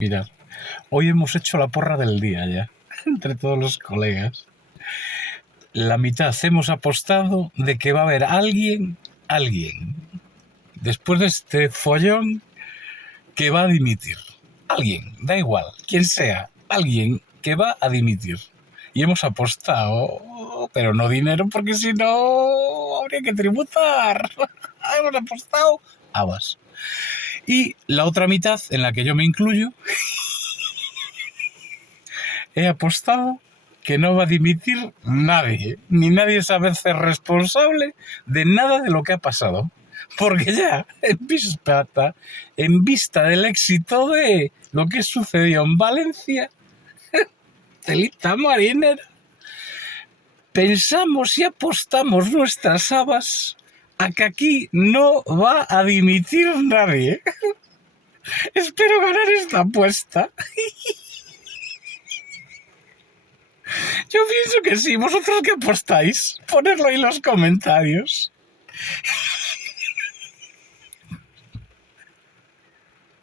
Mirad, hoy hemos hecho la porra del día ya, entre todos los colegas. La mitad hemos apostado de que va a haber alguien, después de este follón, que va a dimitir. Alguien, da igual, quien sea, alguien que va a dimitir. Y hemos apostado, pero no dinero, porque si no habría que tributar. Hemos apostado habas. Y la otra mitad, en la que yo me incluyo, he apostado que no va a dimitir nadie, ni nadie sabe ser responsable de nada de lo que ha pasado. Porque ya, en vista del éxito de lo que sucedió en Valencia, telita marinera, pensamos y apostamos nuestras habas a que aquí no va a dimitir nadie. Espero ganar esta apuesta. Yo pienso que sí. ¿Vosotros qué apostáis? Ponedlo ahí en los comentarios.